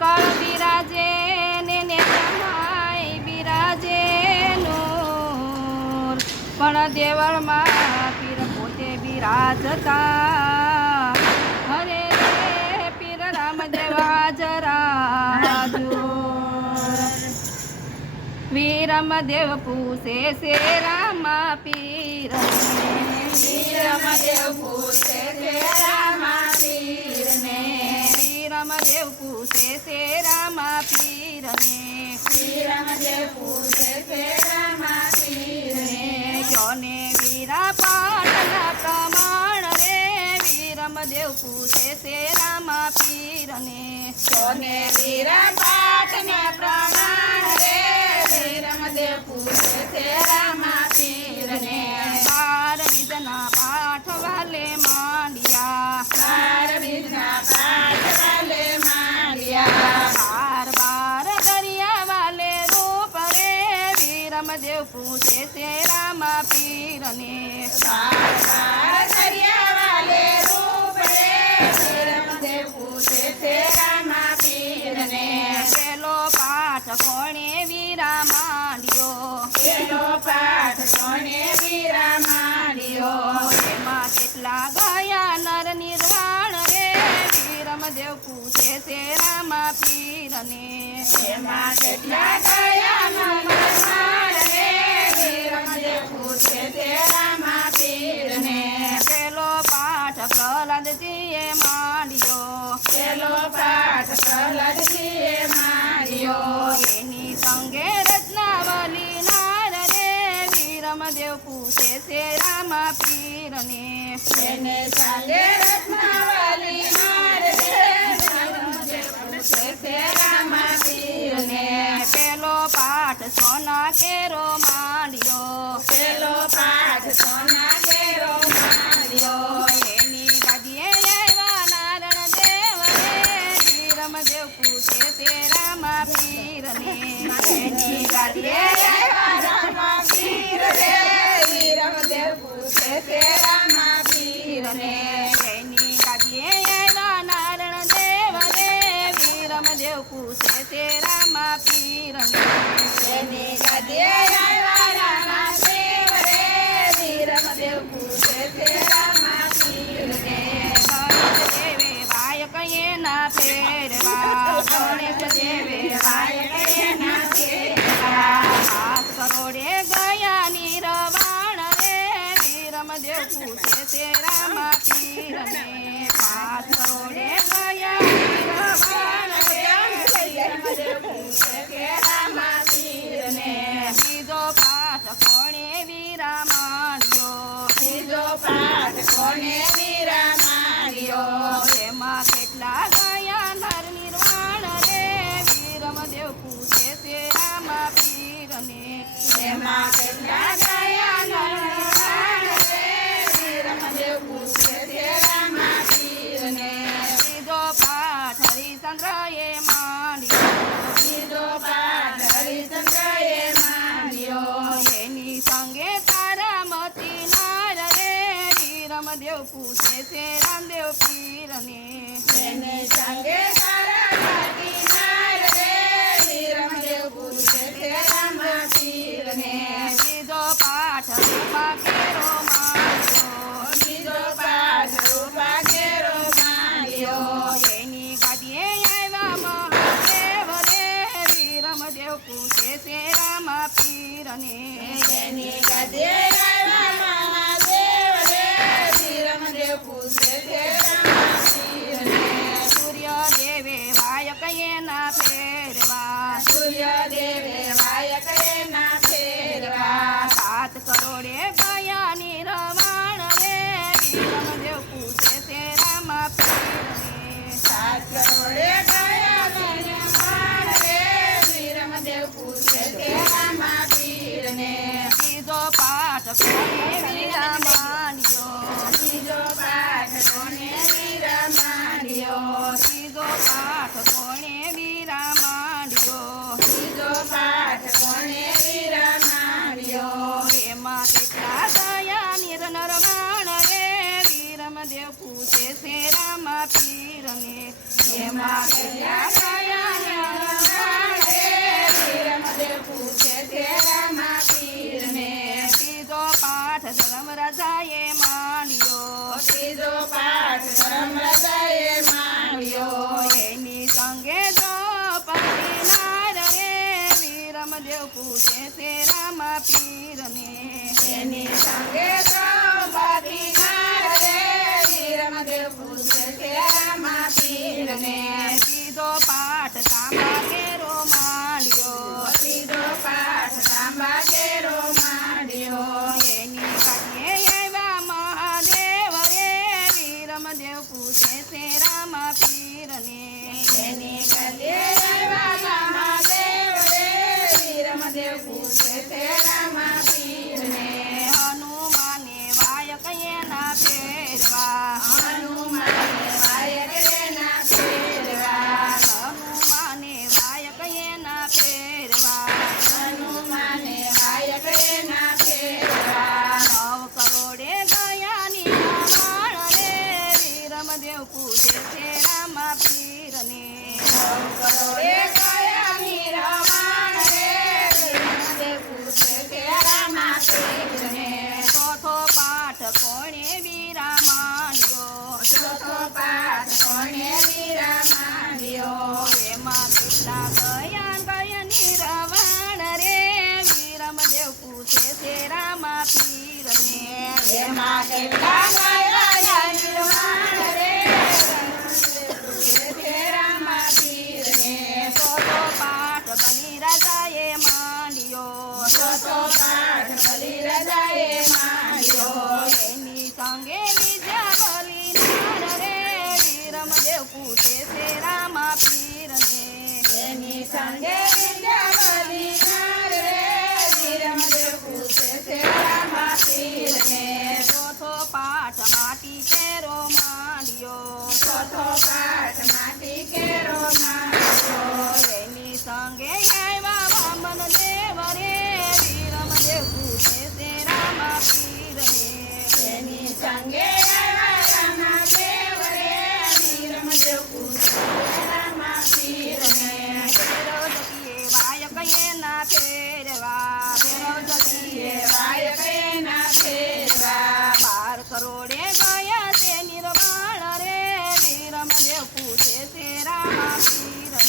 કળ બિરાજે ને નેત્રમાય બિરાજે નૂર, પણ દેવળમાં પીર પોતે બિરાજતા. હરે રે પીર રામદેવ હાજરા દૂર. વીરમદેવ પૂછે છે રામા પીરને, વીરમદેવ પૂછે છે રામા પીરને, વીરમદેવ પૂછે છે રામા પીરને, વીરમદેવ પૂછે છે રામા પીરને. જોને વીરા પાટના પ્રમાણ રે, વીરમદેવ પૂછે છે રામા પીરને, સોને વીરા પાટના પ્રમાણ રે, વીરમદેવ પૂછે છે રામા પીરને. 12 બીજના પાઠ વાલે માંડ્યા, 12 બીજના પાઠ વાલે માંડ્યા, 12 દરિયા વાલે રૂપ રે, વીરમદેવ પૂછે છે રામા પીરને, 12 દરિયા વાલે રૂપ રે, વીરમદેવ પૂછે છે રામા પીરને. પેલો પાઠ કોણે વીરા માંડ્યો, પેલો પાઠ કોણે વીરા માંડ્યો, એમાં કેટલા ગયા નર નિર્વાણ રે, વીરમદેવ પૂછે છે રામા પીરને, એમાં કેટલા ગયા નંબર રે, વીરમદેવ પૂછે છે રામા પીરને. પેલો પાઠ પ્રહલાદજીએ માંડ્યો, પેલો પાઠ પ્રહલાદજીએ માંડ્યો, એની સંગે રત્નાવલી નાર રે, વીરમદેવ પૂછે છે રામા પીરને, એને ચાલે રત્નાવલી નાર રે, વીરમદેવ પૂછે છે રામા પીરને. પેલો પાઠ સોના કેરો માંડ્યો, પેલો પાઠ સોના કેરો માંડ્યો, એની ગાદીએ આવ્યા નારણ દેવ રે, વીરમદેવ પૂછે છે રામા પીરને, એની ગાદીએ આવ્યા રામા પીર રે, વીરમદેવ પૂછે છે રામા પીરને. એની ગાદીએ આવ્યા નારણ દેવ રે, વીરમદેવ પૂછે છે રામા પીરને, એની ગાદીએ આવ્યા રામા પીર રે, વીરમદેવ પૂછે છે રામા પીરને. ગણેશ દેવે વાયક એના ફેરવા, ગણેશ દેવે વાયક એના ફેરવા, 5 કરોડે ગયા નિરવાણ રે, વીરમદેવ પૂછે છે રામા પીરને, 5 કરોડે ગયા નિરવાણ રે, વીરમદેવ પૂછે છે રામા પીરને. બીજો પાઠ કોણે વીરા માંડ્યો, બીજો પાઠ કોણે વીરા માંડ્યો, એમાં કેટલા ગયા નર નિર્વાણ રે, વીરમદેવ પૂછે છે રામા પીરને, એમાં કેટલા ગયા નરનિર્વાણ રે, વીરમદેવ પૂછે છે રામા પીરને. ત્રીજો પાઠ હરિચંદ્રએ માંડ્યો, બીજો પાઠ હરિચંદ્રએ માંડ્યો, એની સંગે તારામતી નાર રે, વીરમદેવ પૂછે છે રામદેવ પીરને, એને સંગે તારામતી નાર રે, વીરમદેવ પૂછે છે રામા પીરને. બીજો પાઠ રૂપા કેરો માંડ્યો, બીજો પાઠ રૂપા કેરો માંડ્યો, એની ગાદીએ આવ્યા મહાદેવ રે, વીરમદેવ પૂછે છે રામા પીરને, એની ગાદીએ આવ્યા મહાદેવ રે, વીરમદેવ પૂછે છે રામા પીરને. સૂર્ય દેવે વાયક એના ફેરવા, સૂર્યદેવે વાયક એના ફેરવા, 7 કરોડે ગયા નિરવાણ રે, વીરમદેવ પૂછે છે રામા પીરને, 7 કરોડે ગયા નિર્વાણ રે, વીરમદેવ પૂછે છે રામા પીરને. ત્રીજો પાઠ કોણે વીરા માંડ્યો, બીજો પાઠ કોણે વીરા માંડ્યો, ત્રીજો પાઠ કોણે વીરા માંડ્યો, બીજો પાઠ કોણે વીરા માંડ્યો, એમાં કેટલા ગયા નિર્નરવાણ રે, વીરમદેવ પૂછે છે રામા પીર પીરને એમાં કેટલા કયા રે વીરમદેવ પૂછે છે રામા પીરને. ત્રીજો પાઠ ધર્મરાજાએ માંડ્યો ત્રીજો પાઠ ધર્મરાજાએ માંડ્યો. એની સંગે દ્રૌપદી નાર રે વીરમદેવ પૂછે છે રામા પીરને એની સંગે દ્રૌપદી નાર રે વીરમદેવ પૂછે છે રામા પીરને. ત્રીજો પાઠ તાંબા કેરો માંડ્યો ત્રીજો પાઠ તાંબા કેરો માંડ્યો. એની કાઢે આવ્યા મહાદેવ રે વીરમદેવ પૂછે છે રામા પીરને એની કલે આવ્યા મહાદેવ રે વીરમદેવ પૂછે છે રામા પીરને. હનુમાને વાયક એના ફેરવા હનુમાને વાયક એના ફેરવા. હનુમાને વાયક એના ફેરવા હનુમાને વાયક એના ફેરવા. 9 કરોડે ગયાની રાવણ રે વીરમદેવ પૂછે છે રામા પીરને કરોડે કયાની રવાણ રે વીરમદેવ પૂછે છે રામા પીરને. ચોથો પાઠ કોણે વીરા માંડ્યો ચોથો પાઠ કોણે વીરા માંડ્યો. એમાં કેટલા ગયાની રાવણ રે વીરમદેવ પૂછે છે રામા પીરને એમાં કેટલા ગયાની રવાણ રે વીરમદેવ પૂછે છે રામા પીરને. ચોથો પાઠ બલિરાજાએ માંડ્યો ચોથો પાઠ બલિરાજાએ માંડ્યો. એની સંગે વિદ્યા બલિનાર રે વીરમદેવ પૂછે છે રામા પીરને એની સંગે વિદ્યા બલિનાર રે વીરમદેવ પૂછે છે રામા પીરને. ચોથો પાઠ માટી કેરો માંડ્યો ચોથો પાઠ માટી કેરો માંડ્યો. એની સંગે આવ્યા વામન દેવ રે વીરમદેવ પૂછે છે રામા પીરને એની સંગે આવ્યા રામાદેવ રે વીરમદેવ પૂછે છે રામા પીરને. ફેરવદતીએ વાયક એના ફેરવા ફેરવદતીએ વાયક એના ફેરવા. 12 કરોડે ગયા તે નિર્વાણ રે વીરમદેવ પૂછે છે રામા પીરને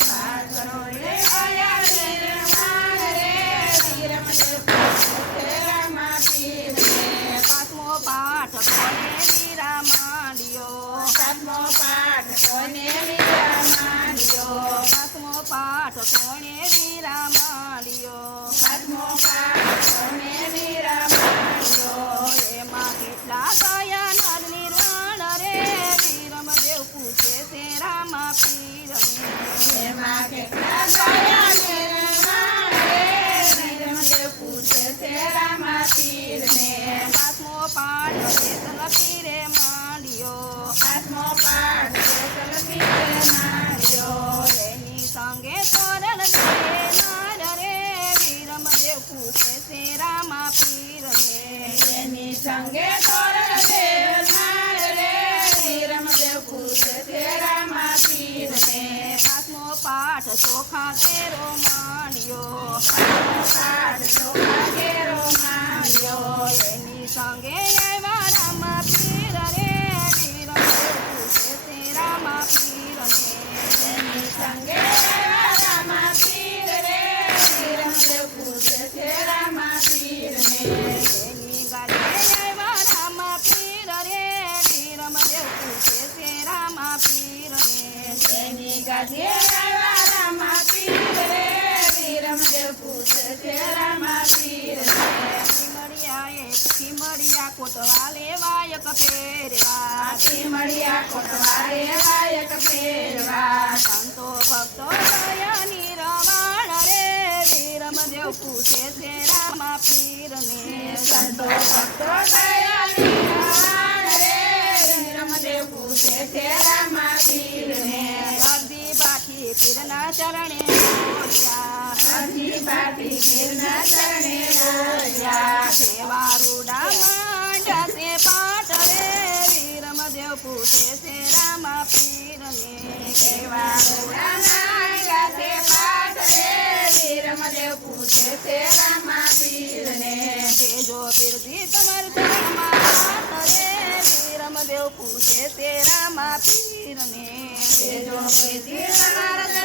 12 કરોડે ગયા નિર્વાણ રે વીરમદેવ પૂછે છે રામા પીરને. પાંચમો પાઠ કોને વીરા માંડ્યો સાતમો પાઠ કોને વીરા માંડ્યો. પાંચમો પાઠ કોને વીરા માંડ્યો સાતમો પાઠ કોને વીરા માંડ્યો. એમાં કેટલા ગયા નર નિર્વાણ રે વીરમદેવ પૂછે છે રામા પીરને એમાં કેટલા ગયા નિર્વાણ રે વીરમદેવ પૂછે છે રામા પીરને. પાંચમો પાઠ ચેતન પીરે માંડ્યો સાતમો પાઠ જેસલ પીરે માંડ્યો. એની સંગે તોરણ નાર રે વીરમદેવ પૂછે છે રામા પીરને એની સંગે તોરણ દેવનાર રે વીરમદેવ પૂછે છે રામા પીરને. પાંચમો પાઠ ચોખા કેરો માંડ્યો પાઠ ચોખા કેરો માંડ્યો. એની સંગે આવ્યા રામા પીર રે વીરમદેવ પૂછે છે રામા પીરને એની સંગે આવ્યા રામા પીર રે વીરમદેવ પૂછે છે રામા પીરને. એની ગાડે આવ્યા રામા પીર રે વીરમદેવ પૂછે છે રામા પીરને એની ગાદીએ આવ્યા રામા પીર રે વીરમદેવ પૂછે છે રામા પીરને. ખીમડિયા કોટવાલે વાયક ફેરવા મળ્યા કોટવારે વાયક ફેરવા. સંતો ભક્તો દયાની રવાણ રે વીરમદેવ પૂછે છે રામા પીરને સંતો ભક્તો દયાની રવાણ રે વીરમદેવ પૂછે છે રામા પીરને. અડધી બાકી પીરના ચરણે બોલ્યા અડધી પાટી પીરના ચરણે બોલ્યા. સેવા રૂડા માંડ્યા છે પાટ રે વીરમદેવ પૂછે છે રામા પીર કેવા ઘોડાના આવ્યા છે પાઠ રે વીરમદેવ પૂછે છે રામા પીરને જો પીરજી તમાર ચરણમાં રે વીરમદેવ પૂછે છે રામા પીરને જો પીરજી તમારા